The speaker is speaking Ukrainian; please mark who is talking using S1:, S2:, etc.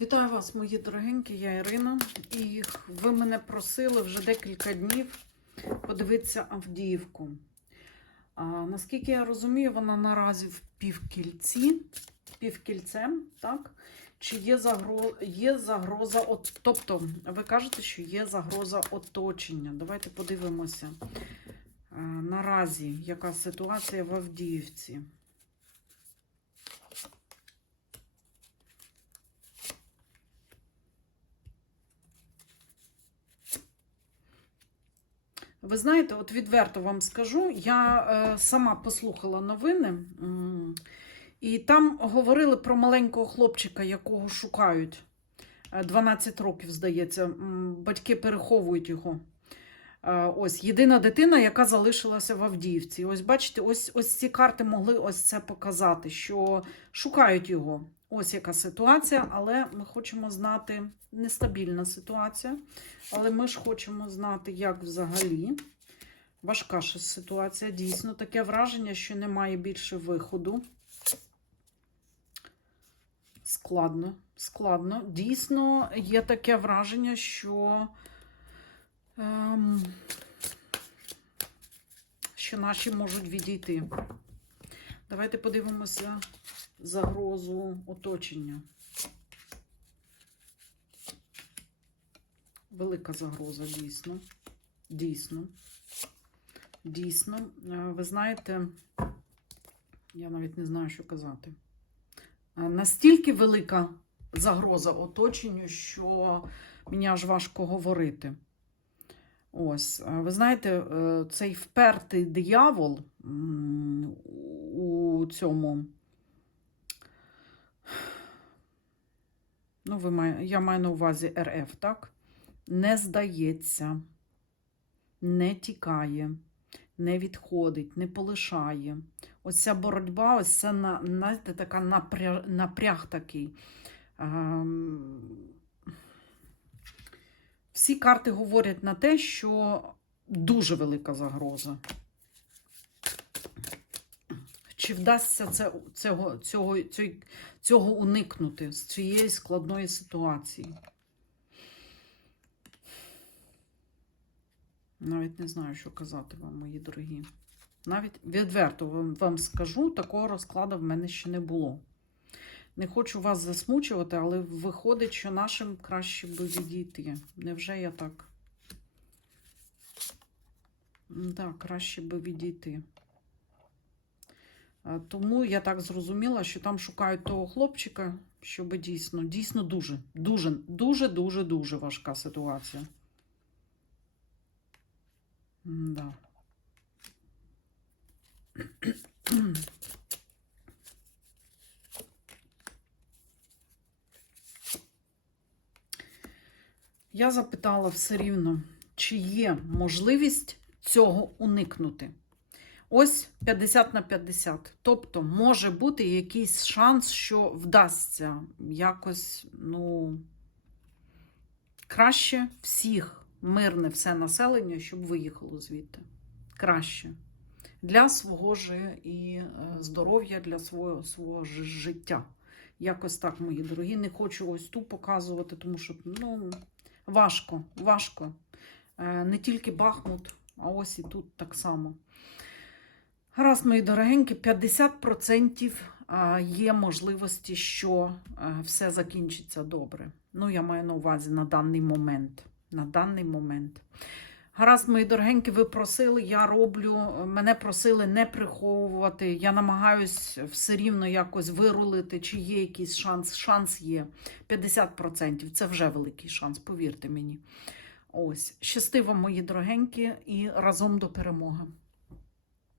S1: Вітаю вас, мої дорогенькі, я Ірина. І ви мене просили вже декілька днів подивитися Авдіївку. А, наскільки я розумію, вона наразі в півкільці, півкільцем, так? Чи є, загро... є загроза, от... тобто, ви кажете, що є загроза оточення. Давайте подивимося а, наразі, яка ситуація в Авдіївці. Ви знаєте, от відверто вам скажу, я е, сама послухала новини, і там говорили про маленького хлопчика, якого шукають. Е, 12 років, здається, батьки переховують його. Е, Ось єдина дитина, яка залишилася в Авдіївці. Ось бачите, ось, ось ці карти могли ось це показати, що шукають його. Ось яка ситуація, але ми хочемо знати нестабільна ситуація. Але ми ж хочемо знати, як взагалі. Важка ж ситуація. Дійсно, таке враження, що немає більше виходу. Складно, складно. Дійсно, є таке враження, що, ем, що наші можуть відійти. Давайте подивимося загрозу оточення. Велика загроза, дійсно. Дійсно. Дійсно. Е, Ви знаєте, я навіть не знаю, що казати. Е, Настільки велика загроза оточенню, що мені аж важко говорити. Ось, е, ви знаєте, цей впертий диявол у цьому. Ну, ви має, я маю на увазі РФ, так? Не здається, не тікає, не відходить, не полишає. Ось ця боротьба, ось це на, знаєте, така напряг, напряг такий. Ем, всі карти говорять на те, що дуже велика загроза. Чи вдасться це, цього, цього, цього, уникнути з цієї складної ситуації? Навіть не знаю, що казати вам, мої дорогі. Навіть відверто вам, вам скажу, такого розкладу в мене ще не було. Не хочу вас засмучувати, але виходить, що нашим краще би відійти. Невже я так? Так, краще би відійти. А, Тому я так зрозуміла, що там шукають того хлопчика, щоб дійсно, дійсно дуже, дуже, дуже, дуже, дуже важка ситуація. Да. Я запитала все рівно, чи є можливість цього уникнути. Ось 50 на 50. Тобто, може бути якийсь шанс, що вдасться якось, ну, краще всіх мирне все населення, щоб виїхало звідти. Краще. Для свого ж і е, здоров'я, для свого, свого ж життя. Якось так, мої дорогі. Не хочу ось ту показувати, тому що ну, важко, важко. Е, Не тільки Бахмут, а ось і тут так само. Гаразд, мої дорогенькі, 50% є можливості, що е, все закінчиться добре. Ну, я маю на увазі на даний момент. На даний момент. Гаразд, мої дорогенькі, ви просили, я роблю. Мене просили не приховувати. Я намагаюсь все рівно якось вирулити, чи є якийсь шанс. Шанс є 50%. Це вже великий шанс, повірте мені. Ось. Щасти вам, мої дорогенькі, і разом до перемоги.